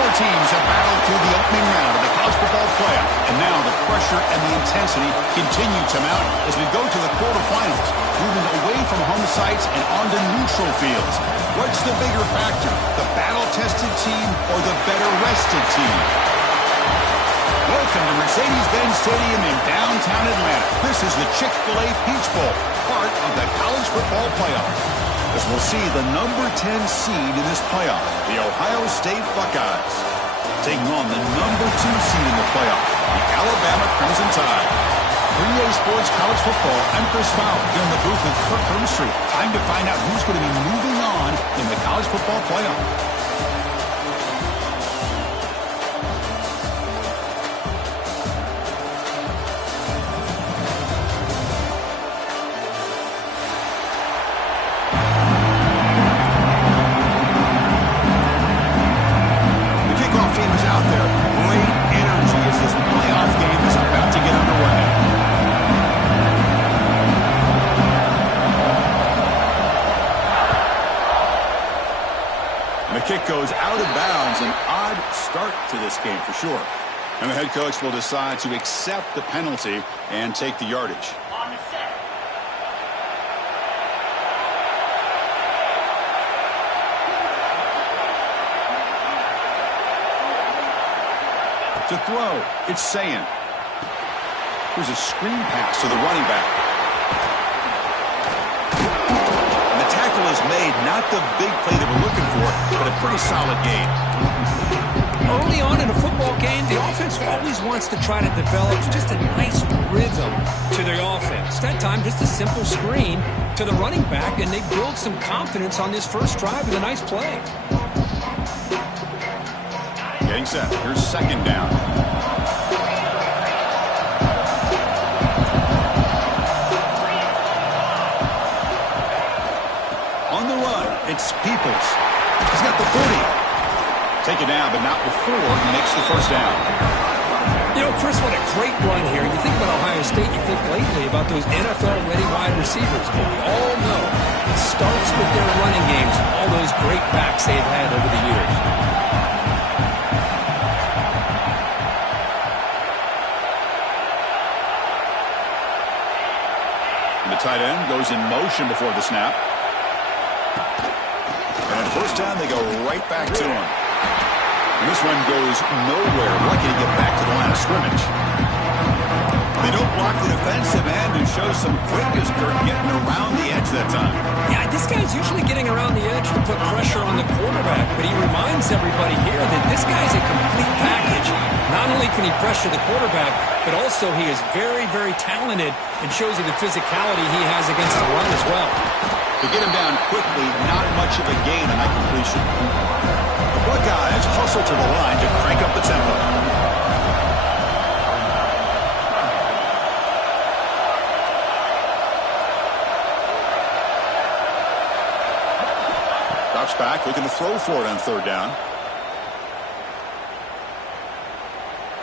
Four teams have battled through the opening round of the college football playoff, and now the pressure and the intensity continue to mount as we go to the quarterfinals, moving away from home sites and onto neutral fields. What's the bigger factor, the battle-tested team or the better-rested team? Welcome to Mercedes-Benz Stadium in downtown Atlanta. This is the Chick-fil-A Peach Bowl, part of the college football playoff. As we'll see the number 10 seed in this playoff, the Ohio State Buckeyes, taking on the number 2 seed in the playoff, the Alabama Crimson Tide. For EA Sports College Football, I'm Chris Fowler, here in the booth with Kirk Herbstreit. Time to find out who's going to be moving on in the college football playoff. Kick goes out of bounds. An odd start to this game for sure. And the head coach will decide to accept the penalty and take the yardage. On the set. To throw, it's Sayin. Here's a screen pass to the running back. Is made, not the big play that we're looking for, but a pretty solid gain. Early on in a football game, the offense always wants to try to develop just a nice rhythm to their offense. That time, just a simple screen to the running back, and they build some confidence on this first drive with a nice play. Getting set. Here's second down. It's Peoples. He's got the 40. Take it down, but not before he makes the first down. You know, Chris, what a great run here. You think about Ohio State, you think lately about those NFL-ready wide receivers. But we all know it starts with their running games, all those great backs they've had over the years. And the tight end goes in motion before the snap. And first down, they go right back to him. And this one goes nowhere. Lucky to get back to the line of scrimmage. They don't block the defensive end, who shows some quickness, Kirk, getting around the edge that time. Yeah, this guy's usually getting around the edge to put pressure on the quarterback, but he reminds everybody here that this guy's a complete package. Not only can he pressure the quarterback, but also he is very, very talented and shows you the physicality he has against the run as well. To get him down quickly, not much of a gain on that completion. The Buckeyes hustle to the line to crank up the tempo. Drops back, looking to throw for it on third down.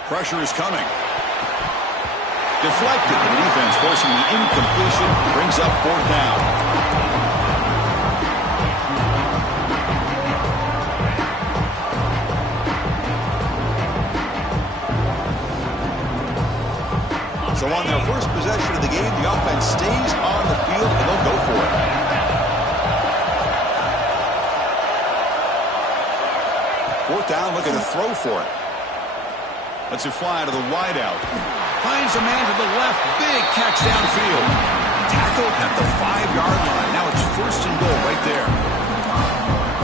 Pressure is coming. Deflected. The defense forcing the incompletion. Brings up fourth down. So on their first possession of the game, the offense stays on the field, and they'll go for it. Fourth down, looking to throw for it. Lets it fly to the wideout. Finds a man to the left. Big catch downfield. Tackle at the 5-yard line. Now it's first and goal right there.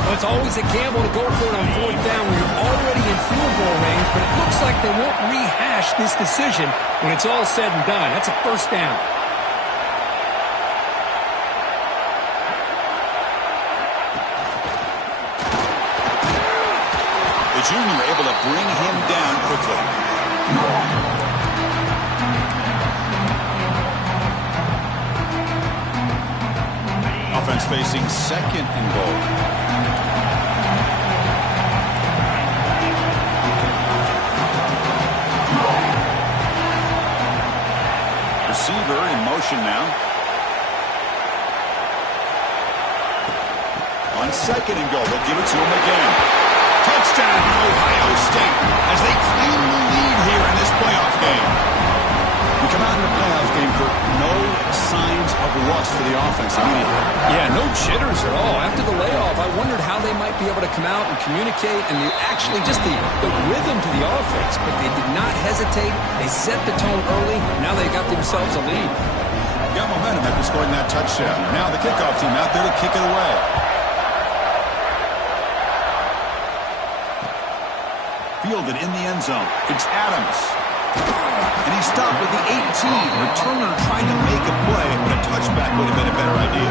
Well, it's always a gamble to go for it on fourth down when you're already in field goal range, but it looks like they won't rehash this decision when it's all said and done. That's a first down. The junior able to bring him down quickly. Offense facing second and goal. Receiver in motion now. On second and goal, they'll give it to him again. Touchdown, Ohio for no signs of rust for the offense immediately. Yeah, no jitters at all. After the layoff, I wondered how they might be able to come out and communicate and actually just the rhythm to the offense. But they did not hesitate. They set the tone early. Now they got themselves a lead. Got momentum after scoring that touchdown. Now the kickoff team out there to kick it away. Fielded in the end zone. It's Adams. And he stopped with the 18. Returner trying to make a play, but a touchback would have been a better idea.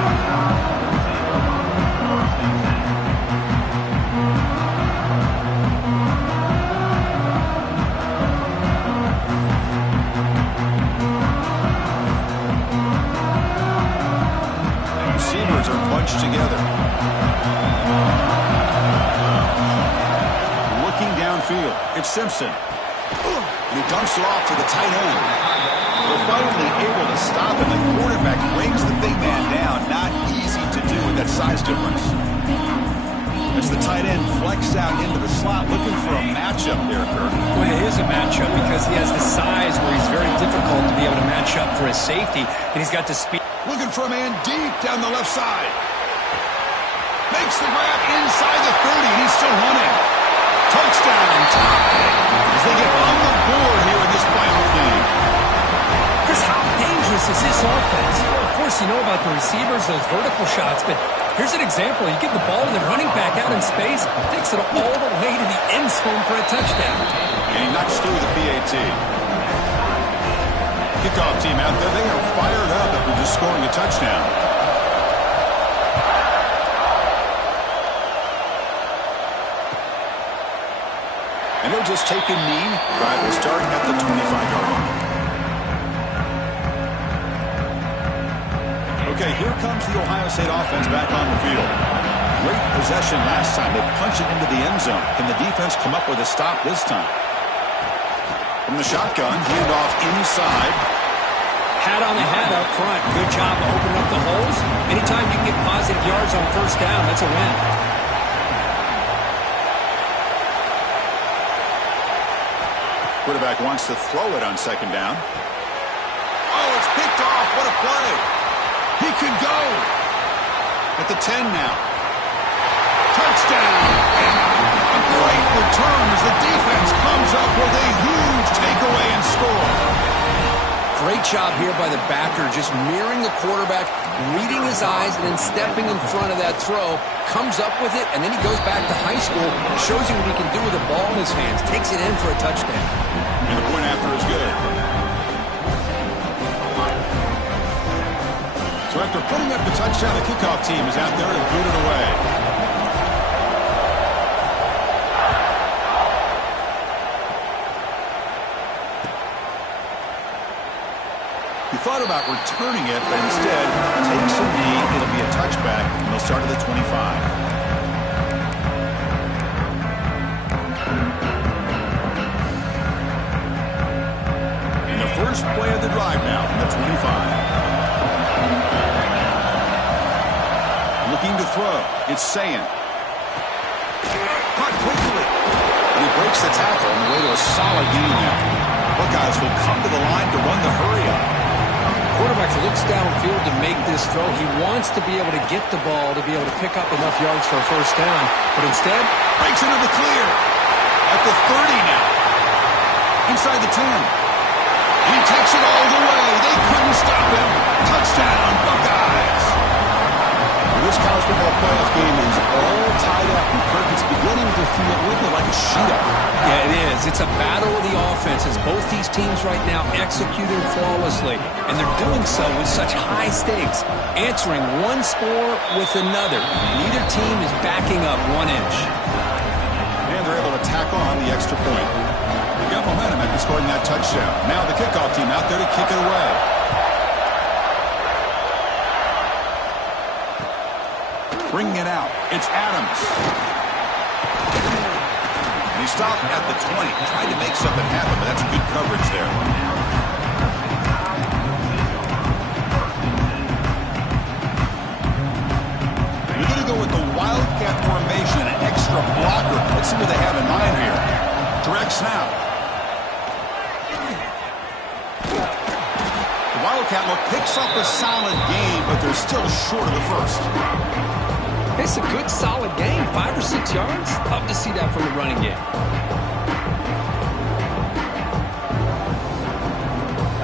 Receivers are bunched together. Looking downfield. It's Simpson. And he dumps it off to the tight end. They're finally able to stop him. The quarterback brings the big man down. Not easy to do with that size difference. As the tight end flexed out into the slot, looking for a matchup there, Kirk. Well, it is a matchup because he has the size where he's very difficult to be able to match up for his safety, and he's got the speed. Looking for a man deep down the left side. Makes the grab inside the 30, and he's still running. Touchdown tie as they get on the board here in this playoff game. Chris, how dangerous is this offense? Well, of course, you know about the receivers, those vertical shots, but here's an example. You get the ball to the running back out in space, takes it all the way to the end zone for a touchdown. And he knocks through the PAT. Kickoff team out there, they are fired up after just scoring a touchdown. And he'll just take a knee. Drive will start at the 25-yard line. Okay, here comes the Ohio State offense back on the field. Great possession last time. They punch it into the end zone. Can the defense come up with a stop this time? From the shotgun, hand off inside. Hat on the head up front. Good job of opening up the holes. Anytime you get positive yards on first down, that's a win. Quarterback wants to throw it on second down. Oh, it's picked off. What a play. He could go. At the 10 now. Touchdown. A great return as the defense comes up with a huge takeaway and score. Great job here by the backer, just mirroring the quarterback, reading his eyes, and then stepping in front of that throw. Comes up with it, and then he goes back to high school, shows you what he can do with the ball in his hands, takes it in for a touchdown. And the point after is good. So after putting up the touchdown, the kickoff team is out there to boot it away. He thought about returning it, but instead takes a knee. It'll be a touchback, and they'll start at the 25. And the first play of the drive now from the 25. Looking to throw. It's Sayin. Caught quickly. And he breaks the tackle on the way to a solid gain there. Buckeyes will come to the line to run the hurry up. Quarterback looks downfield to make this throw. He wants to be able to get the ball to be able to pick up enough yards for a first down. But instead, breaks into the clear. At the 30 now. Inside the 10. And he takes it all the way. They couldn't stop him. Touchdown, Buckeyes. This college football playoff game is all tied up, and Kirk is beginning to feel a little bit like a shootout. Yeah, it is. It's a battle of the offenses. Both these teams right now executing flawlessly, and they're doing so with such high stakes, answering one score with another. Neither team is backing up 1 inch. And they're able to tack on the extra point. They got momentum after scoring that touchdown. Now the kickoff team out there to kick it away. Bringing it out. It's Adams. And he stopped at the 20. Tried to make something happen, but that's good coverage there. We're going to go with the Wildcat formation, an extra blocker. Let's see what they have in mind here. Direct snap. The Wildcat wraps up a solid game, but they're still short of the first. It's a good, solid game. 5 or 6 yards. Love to see that from the running game.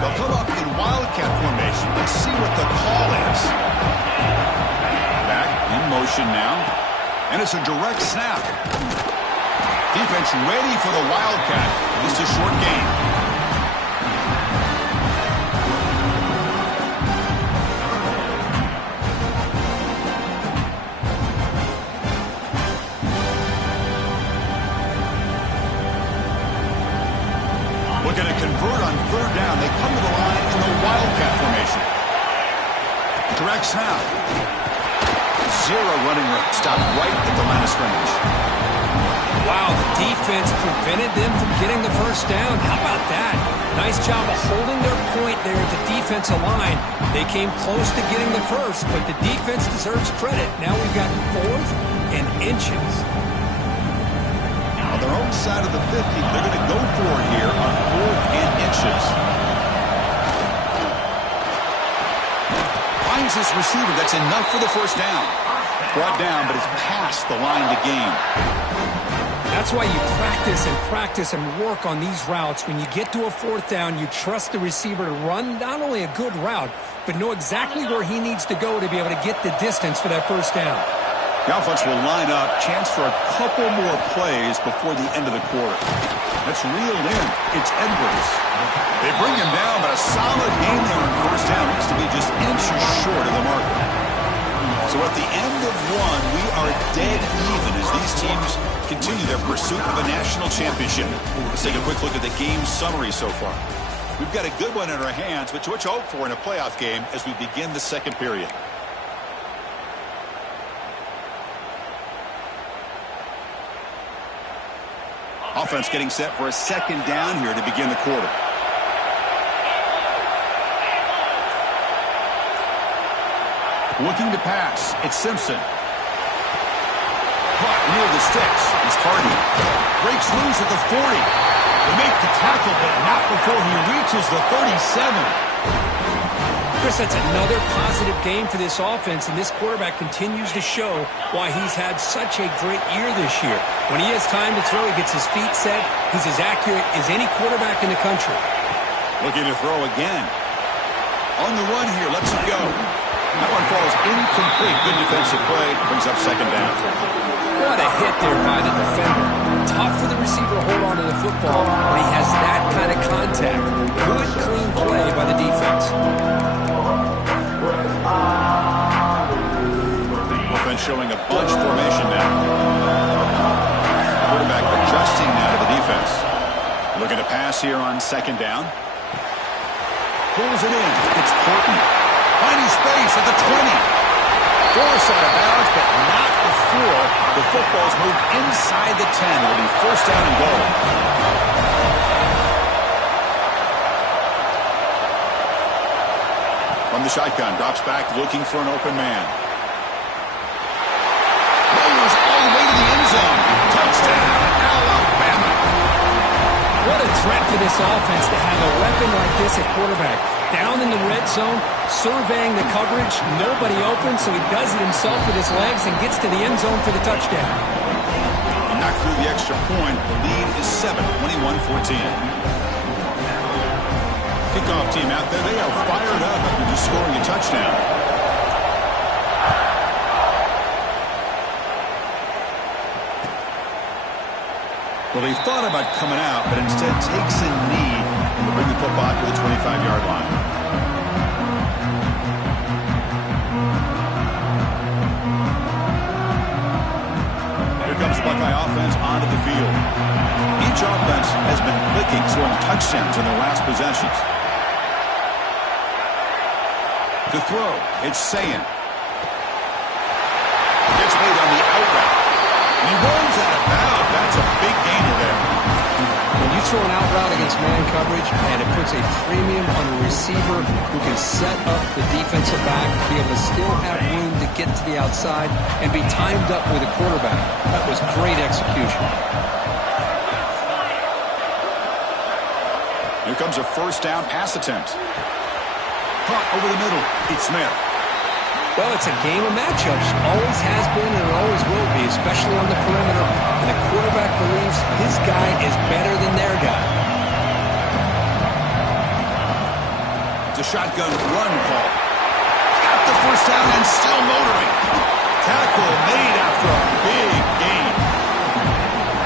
They'll come up in wildcat formation. Let's see what the call is. Back in motion now. And it's a direct snap. Defense ready for the wildcat. It's a short game. Looking to convert on third down. They come to the line in the wildcat formation. Direct snap. Zero running room. Stopped right at the line of scrimmage. Wow, the defense prevented them from getting the first down. How about that? Nice job of holding their point there at the defensive line. They came close to getting the first, but the defense deserves credit. Now we've got 4th and inches. On their own side of the 50, they're going to go for it here on 4th and inches. Finds this receiver. That's enough for the first down. Brought down, but it's past the line to gain. That's why you practice and work on these routes. When you get to a 4th down, you trust the receiver to run not only a good route, but know exactly where he needs to go to be able to get the distance for that first down. The offense will line up. Chance for a couple more plays before the end of the quarter. That's reeled in. It's Edwards. They bring him down, but a solid game there on first down. Needs to be just inches short of the marker. So at the end of one, we are dead even as these teams continue their pursuit of a national championship. Let's take a quick look at the game summary so far. We've got a good one in our hands, but what you hope for in a playoff game as we begin the second period. Offense getting set for a second down here to begin the quarter. Looking to pass. It's Simpson. Caught near the sticks. It's Hardy. Breaks loose at the 40. They make the tackle, but not before he reaches the 37. Chris, that's another positive game for this offense, and this quarterback continues to show why he's had such a great year this year. When he has time to throw, he gets his feet set. He's as accurate as any quarterback in the country. Looking to throw again. On the run here, lets it go. That one falls incomplete. Good defensive play. Brings up second down. What a hit there by the defender. Tough for the receiver to hold on to the football when he has that kind of contact. Good, clean play by the defense. Offense showing a bunch formation now. Quarterback adjusting now to the defense. Looking to pass here on second down. Pulls it in. It's Portman. Finding space at the 20. Forced out of bounds, but not before the football's moved inside the 10. It'll be first down and goal. From the shotgun, drops back looking for an open man. Rolls all the way to the end zone. Touchdown, Alabama. What a threat for this offense to have a weapon like this at quarterback. Down in the red zone, surveying the coverage, nobody open, so he does it himself with his legs and gets to the end zone for the touchdown. Knocked through the extra point. The lead is 7, 21-14. Kickoff team out there, they are fired up after just scoring a touchdown. Well, he thought about coming out, but instead takes a knee and will bring the football to the 25-yard line. Here comes the Buckeye offense onto the field. Each offense has been clicking, scoring touchdowns in their last possessions. To throw, it's Sayin. Gets made on the out route. And he runs out of bounds. That's a big gainer there. When you throw an out route against man coverage, and it puts a premium on a receiver who can set up the defensive back, be able to still have room to get to the outside and be timed up with a quarterback. That was great execution. Here comes a first down pass attempt. caught over the middle. Pete Smith. Well, it's a game of matchups. Always has been and it always will be, especially on the perimeter. And the quarterback believes his guy is better than their guy. It's a shotgun run call. Got the first down and still motoring. Tackle made after a big gain.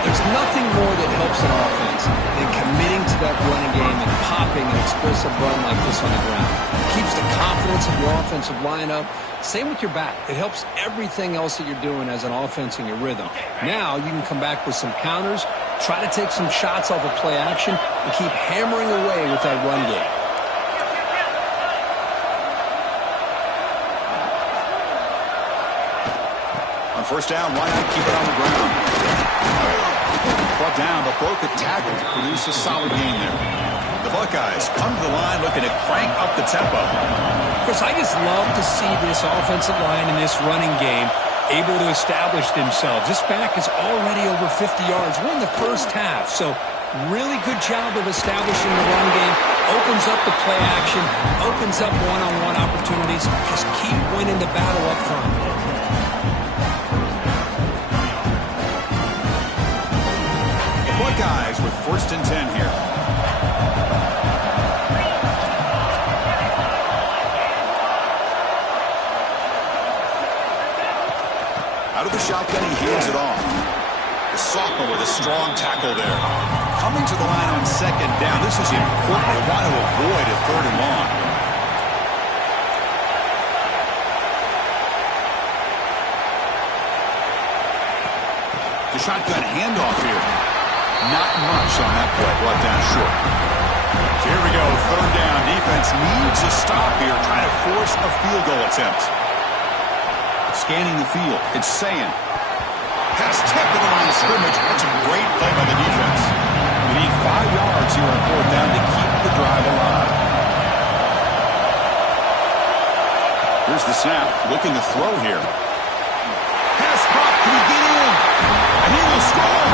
There's nothing more that helps an offense than committing to that running game and popping an explosive run like this on the ground. It keeps the confidence of your offensive line up. Same with your back. It helps everything else that you're doing as an offense in your rhythm. Now you can come back with some counters, try to take some shots off of play action, and keep hammering away with that run game. On first down, why not keep it on the ground? Brought down, but broke a tackle to produce a solid gain there. The Buckeyes come to the line looking to crank up the tempo. Chris, I just love to see this offensive line and this running game able to establish themselves. This back is already over 50 yards. We're in the first half, so really good job of establishing the run game. Opens up the play action, opens up one-on-one opportunities. Just keep winning the battle up front. Buckeyes with 1st and 10 here. Out of the shotgun, he hands it off. The sophomore with a strong tackle there. Coming to the line on 2nd down. This is important. They want to avoid a 3rd and long. The shotgun handoff here. Not much on that play, brought down short. So here we go, 3rd down. Defense needs a stop here, trying to force a field goal attempt. Scanning the field, it's Sayin. Pass tip to the line of scrimmage. That's a great play by the defense. We need 5 yards here on 4th down to keep the drive alive. Here's the snap, looking to throw here. Pass caught, can he get in? And he will score.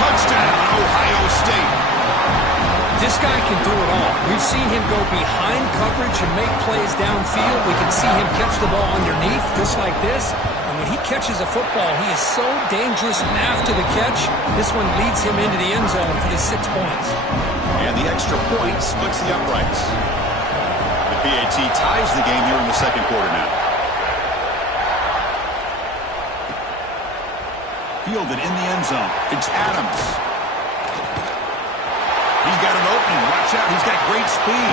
Touchdown, Ohio State. This guy can do it all. We've seen him go behind coverage and make plays downfield. We can see him catch the ball underneath, just like this. And when he catches a football, he is so dangerous after the catch. This one leads him into the end zone for the 6 points. And the extra point splits the uprights. The PAT ties the game here in the 2nd quarter now. Fielded in the end zone. It's Adams. He's got an opening. Watch out. He's got great speed.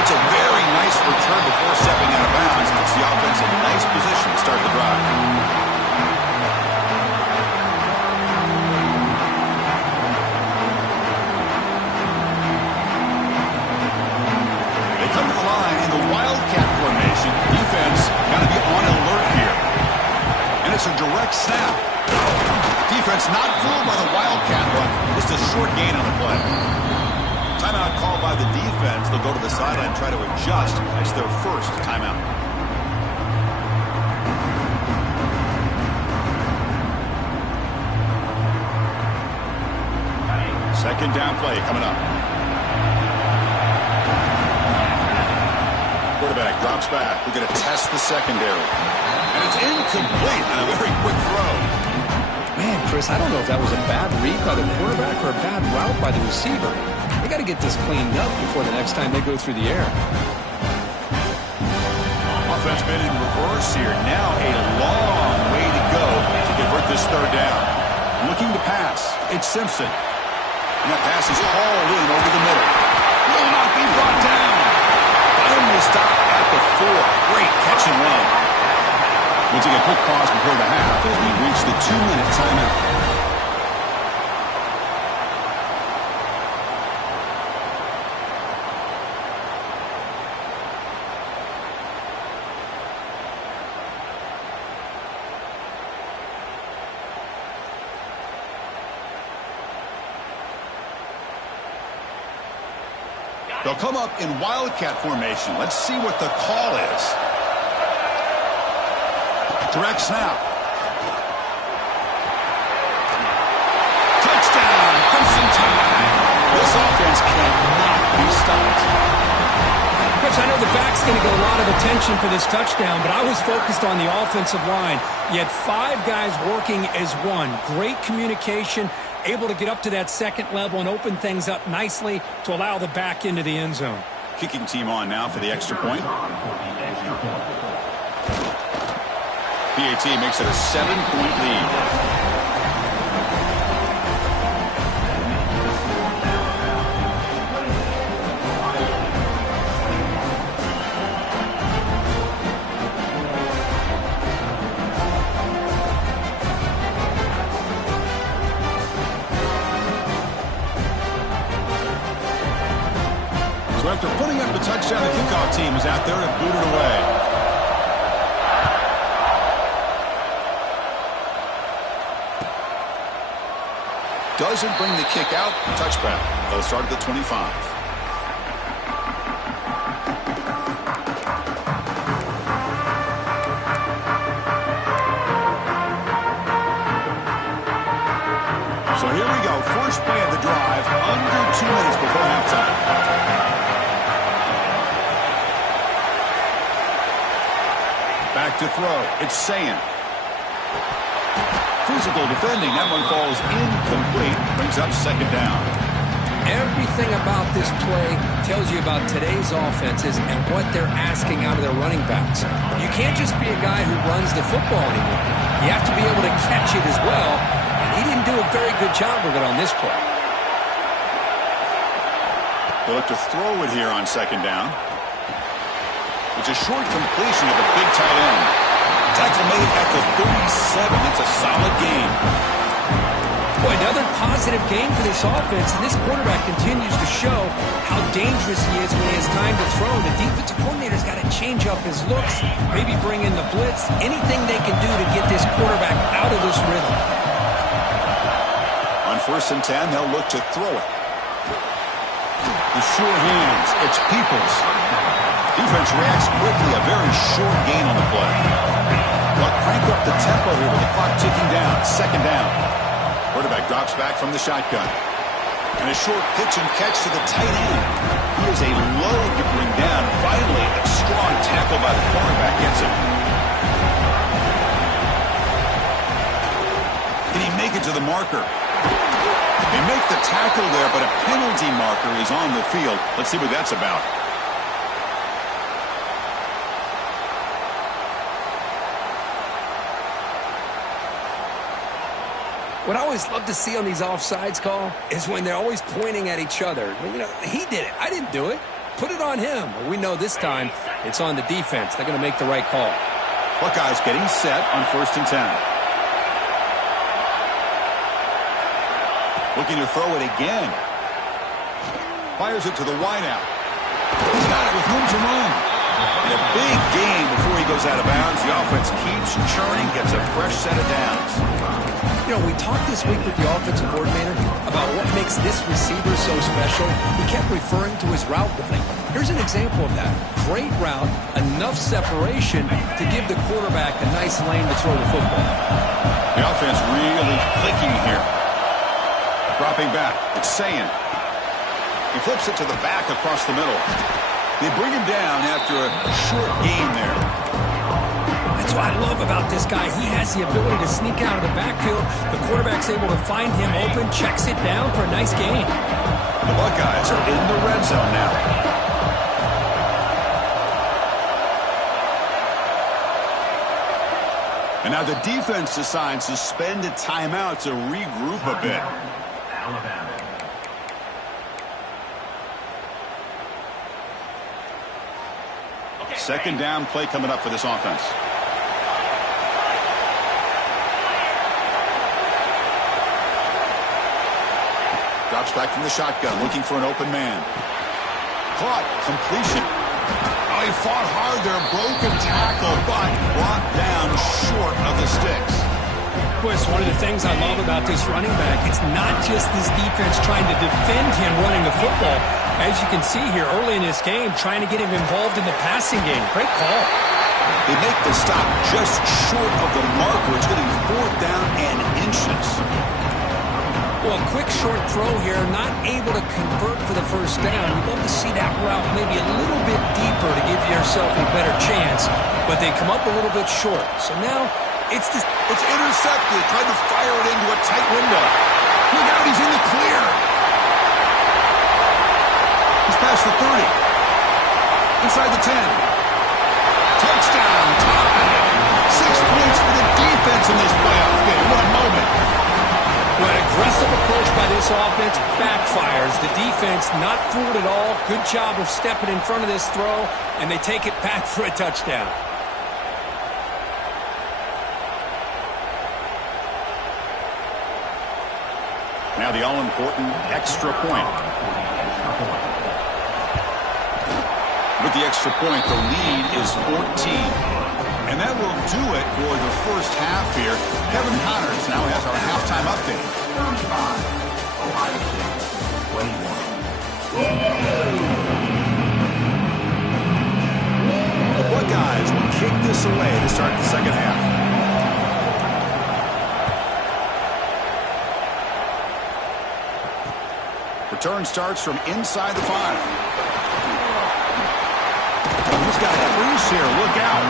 It's a very nice return before stepping out of bounds. Puts the offense in a nice position to start the drive. They come to the line in the Wildcat formation. Defense got to be on alert here. And it's a direct snap. Defense not fooled by the Wildcat run. Just a short gain on the play. Timeout called by the defense. They'll go to the sideline and try to adjust. It's their first timeout. Second down play coming up. Quarterback drops back. We're going to test the secondary. And it's incomplete on a very quick throw. Man, Chris, I don't know if that was a bad read by the quarterback or a bad route by the receiver. They got to get this cleaned up before the next time they go through the air. Offense been in reverse here. Now a long way to go to convert this 3rd down. Looking to pass. It's Simpson. And that pass is hauled in over the middle. Will not be brought down. Finally stop at the 4. Great catch and run. We'll take a quick pause before the half as we reach the 2-minute timeout. They'll come up in Wildcat formation. Let's see what the call is. Direct snap. Touchdown, Crimson Tide. This offense cannot be stopped. Chris, I know the back's going to get a lot of attention for this touchdown, but I was focused on the offensive line. You had 5 guys working as one. Great communication, able to get up to that second level and open things up nicely to allow the back into the end zone. Kicking team on now for the extra point. PAT makes it a 7-point lead. So after putting up the touchdown, the kickoff team is out there to boot it away. Doesn't bring the kick out. Touchback. They'll start at the 25. So here we go. First play of the drive. Under 2 minutes before halftime. Back to throw. It's Sayin. Physical defending. That one falls incomplete. Brings up second down. Everything about this play tells you about today's offenses and what they're asking out of their running backs. You can't just be a guy who runs the football anymore. You have to be able to catch it as well, and he didn't do a very good job of it on this play. They'll look to throw it here on second down. It's a short completion of the big tight end. Tackle made at the 37. It's a solid game. Boy, another positive game for this offense, and this quarterback continues to show how dangerous he is when he has time to throw. The defensive coordinator's got to change up his looks, maybe bring in the blitz, anything they can do to get this quarterback out of this rhythm. On 1st and 10, they'll look to throw it. The sure hands. It's Peoples. Defense reacts quickly. A very short gain on the play. They'll crank up the tempo here with the clock ticking down. Second down. Quarterback drops back from the shotgun. And a short pitch and catch to the tight end. He is a load to bring down. Finally, a strong tackle by the cornerback gets him. Can he make it to the marker? They make the tackle there, but a penalty marker is on the field. Let's see what that's about. What I always love to see on these offsides call is when they're always pointing at each other. You know, he did it. I didn't do it. Put it on him. Well, we know this time it's on the defense. They're going to make the right call. Buckeyes getting set on 1st and 10. Looking to throw it again. Fires it to the wideout. He's got it with room to run. And a big gain before he goes out of bounds. The offense keeps churning, gets a fresh set of downs. You know, we talked this week with the offensive coordinator about what makes this receiver so special. He kept referring to his route running. Here's an example of that. Great route, enough separation to give the quarterback a nice lane to throw the football. The offense really clicking here. Dropping back. It's Sayin. He flips it to the back across the middle. They bring him down after a short gain there. That's what I love about this guy. He has the ability to sneak out of the backfield. The quarterback's able to find him open, checks it down for a nice gain. The Buckeyes are in the red zone now. And now the defense decides to spend a timeout to regroup a bit. Second down play coming up for this offense. Drops back from the shotgun, looking for an open man. Caught, completion. Oh, he fought hard there, broken tackle, but brought down short of the sticks. Boy, it's one of the things I love about this running back. It's not just this defense trying to defend him running the football. As you can see here early in this game, trying to get him involved in the passing game. Great call. They make the stop just short of the marker. It's going to be 4th down and inches. Well, a quick short throw here, not able to convert for the first down. You'd love to see that route maybe a little bit deeper to give yourself a better chance, but they come up a little bit short. So now it's intercepted. Tried to fire it into a tight window. Look out, he's in the clear. He's past the 30. Inside the 10. Touchdown, tie. 6 points for the defense in this playoff game. What a moment. Well, an aggressive approach by this offense backfires. The defense not fooled at all. Good job of stepping in front of this throw, and they take it back for a touchdown. Now the all-important extra point. With the extra point, the lead is 14. And that will do it for the first half here. Kevin Connors now has our halftime update. 35, Ohio State, 21. The Buckeyes will kick this away to start the second half. Return starts from inside the 5. He's got a crease here. Look out.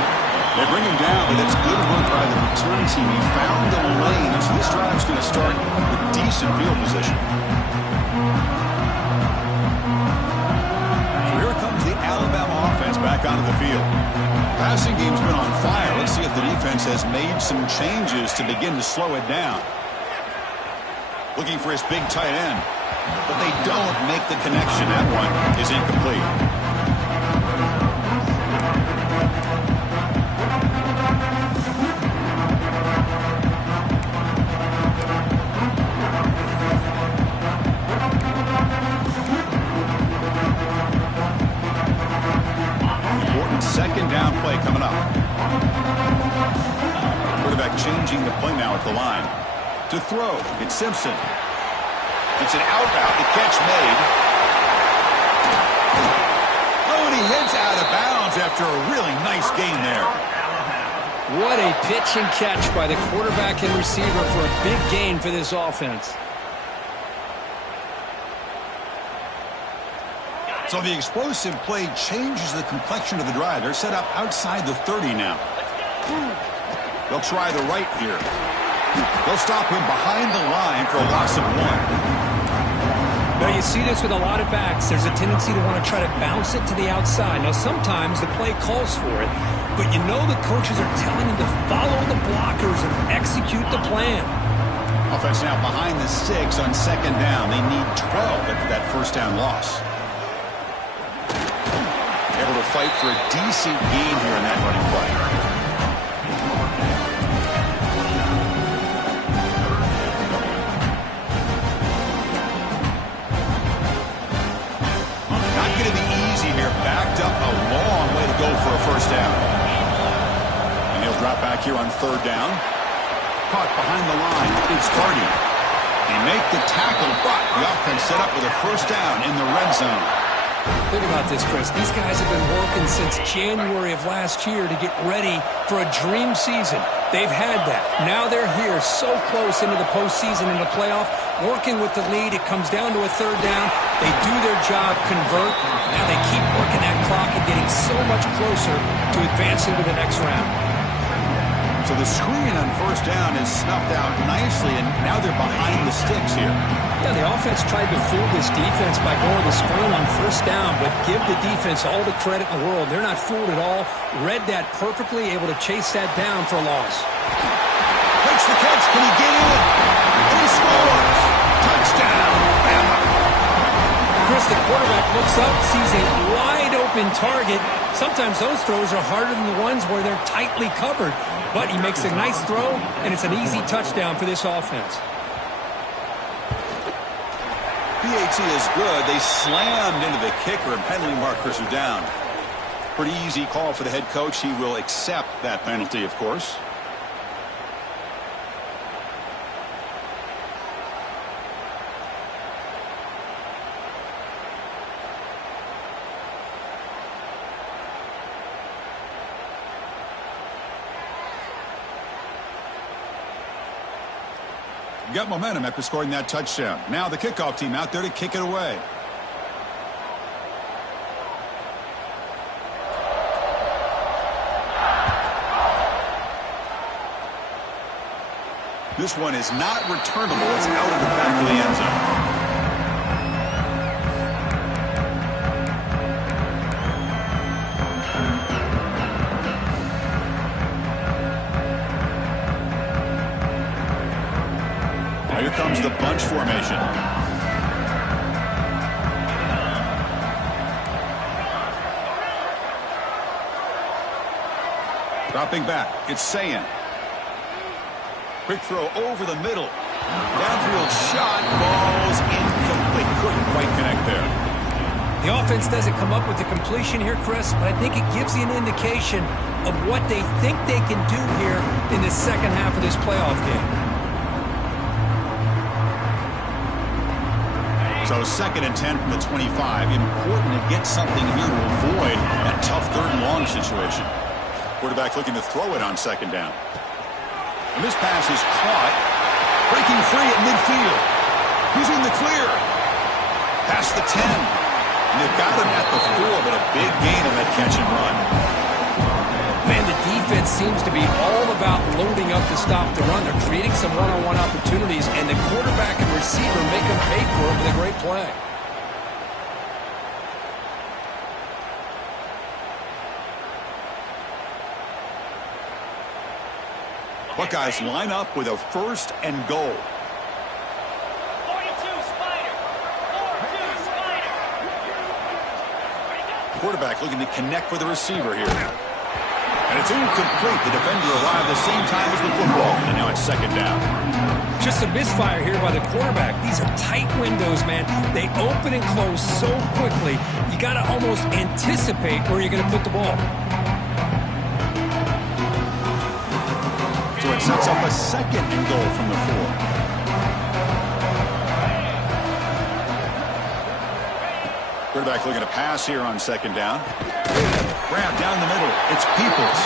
They bring him down, but it's good work by the return team. He found the lane, so this drive's going to start with decent field position. So here comes the Alabama offense back onto the field. Passing game's been on fire. Let's see if the defense has made some changes to begin to slow it down. Looking for his big tight end, but they don't make the connection. That one is incomplete. Second down play coming up. Quarterback changing the play now at the line. To throw, it's Simpson. It's an out route. The catch made. Oh, and he hits out of bounds after a really nice gain there. What a pitch and catch by the quarterback and receiver for a big gain for this offense. So the explosive play changes the complexion of the drive. They're set up outside the 30 now. They'll try the right here. They'll stop him behind the line for a loss of 1. Now you see this with a lot of backs. There's a tendency to want to try to bounce it to the outside. Now sometimes the play calls for it, but you know the coaches are telling them to follow the blockers and execute the plan. Offense now behind the 6 on second down. They need 12 after that first down loss. Able to fight for a decent gain here in that running play. Not going to be easy here. Backed up a long way to go for a first down. And he'll drop back here on third down. Caught behind the line. It's Cardi. They make the tackle, but the offense set up with a first down in the red zone. Think about this, Chris. These guys have been working since January of last year to get ready for a dream season. They've had that. Now they're here so close into the postseason and the playoff, working with the lead. It comes down to a third down. They do their job, convert. Now they keep working that clock and getting so much closer to advancing to the next round. So the screen on first down is snuffed out nicely, and now they're behind the sticks here. Yeah, the offense tried to fool this defense by going to screen on first down, but give the defense all the credit in the world. They're not fooled at all. Read that perfectly, able to chase that down for a loss. Makes the catch. Can he get in? And he scores. Touchdown, Bama. Chris, the quarterback looks up, sees a wide-open target. Sometimes those throws are harder than the ones where they're tightly covered. But he makes a nice throw, and it's an easy touchdown for this offense. PAT is good. They slammed into the kicker, and penalty markers are down. Pretty easy call for the head coach. He will accept that penalty, of course. Got momentum after scoring that touchdown. Now the kickoff team out there to kick it away. This one is not returnable. It's out of the back of the end zone. Here comes the bunch formation. Dropping back, it's Sayan. Quick throw over the middle. Downfield shot, falls incomplete. Couldn't quite connect there. The offense doesn't come up with the completion here, Chris, but I think it gives you an indication of what they think they can do here in the second half of this playoff game. So 2nd and 10 from the 25. Important to get something here to avoid that tough 3rd and long situation. Quarterback looking to throw it on 2nd down. And this pass is caught. Breaking free at midfield. He's in the clear. Past the 10. And they've got him at the 4, but a big gain on that catch and run. Man, the defense seems to be all about loading up to stop the run. They're creating some one-on-one opportunities, and the quarterback and receiver make them pay for it with a great play. Buckeyes line up with a 1st and goal. 42 Spider. 42 Spider. Quarterback looking to connect with the receiver here. And it's incomplete. The defender arrived the same time as the football. And now it's 2nd down. Just a misfire here by the quarterback. These are tight windows, man. They open and close so quickly. You got to almost anticipate where you're going to put the ball. So it sets up a 2nd and goal from the 4. Quarterback looking to pass here on 2nd down. Grab down the middle. It's Peoples.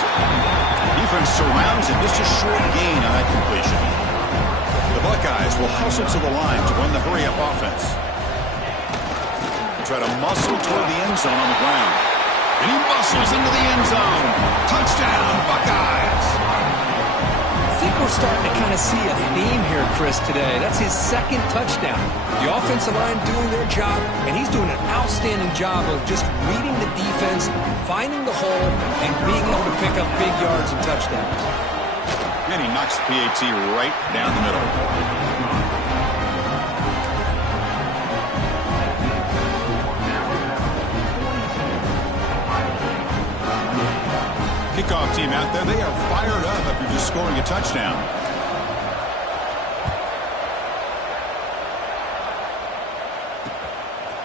Defense surrounds him. Just a short gain on that completion. The Buckeyes will hustle to the line to run the hurry-up offense. They try to muscle toward the end zone on the ground. And he muscles into the end zone. Touchdown, Buckeyes! I think we're starting to kind of see a theme here, Chris, today. That's his 2nd touchdown. The offensive line doing their job, and he's doing an outstanding job of just reading the defense, finding the hole, and being able to pick up big yards and touchdowns. And he knocks the PAT right down the middle. Kickoff team out there, they are fired up after just scoring a touchdown.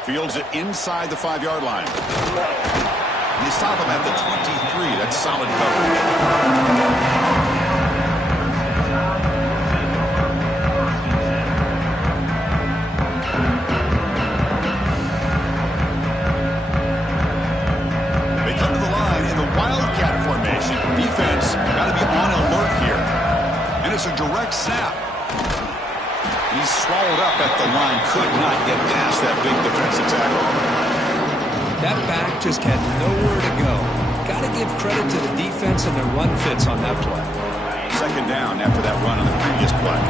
Fields it inside the 5-yard line. And they stop him at the 23. That's solid coverage. Defense got to be on alert here. And it's a direct snap. He's swallowed up at the line. Could not get past that big defensive tackle. That back just had nowhere to go. Got to give credit to the defense and their run fits on that play. 2nd down after that run on the previous play.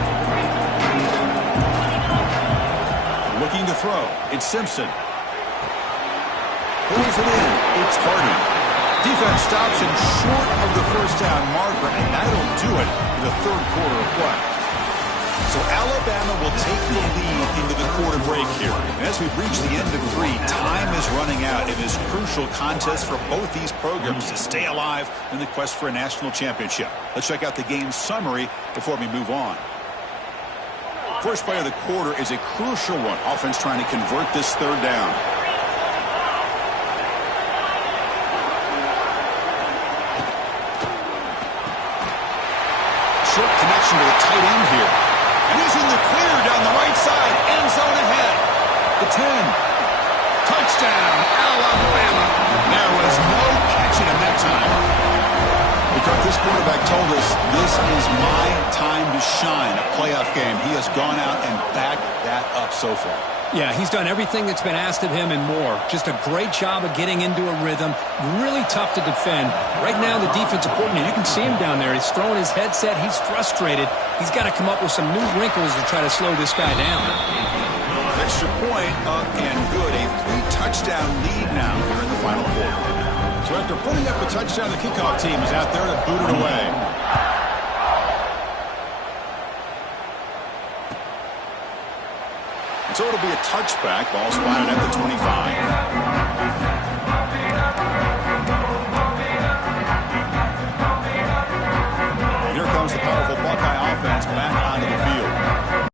Looking to throw. It's Simpson. Pulls it in. It's Hardy. Defense stops him short of the 1st down marker, and that'll do it in the 3rd quarter of play. So Alabama will take the lead into the quarter break here. And as we reach the end of 3, time is running out in this crucial contest for both these programs to stay alive in the quest for a national championship. Let's check out the game summary before we move on. First play of the quarter is a crucial one. Offense trying to convert this 3rd down. Short connection to the tight end here. And he's in the clear down the right side. End zone ahead. The 10. Touchdown, Alabama. There was no catching him that time. The Cook, this quarterback told us this is my time to shine, a playoff game. He has gone out and backed that up so far. Yeah, he's done everything that's been asked of him and more. Just a great job of getting into a rhythm. Really tough to defend. Right now, the defensive coordinator, you can see him down there. He's throwing his headset. He's frustrated. He's got to come up with some new wrinkles to try to slow this guy down. Extra point up and good. A 3-touchdown lead now here in the final quarter. So after putting up a touchdown, the kickoff team is out there to boot it away. So it'll be a touchback. Ball spotted at the 25.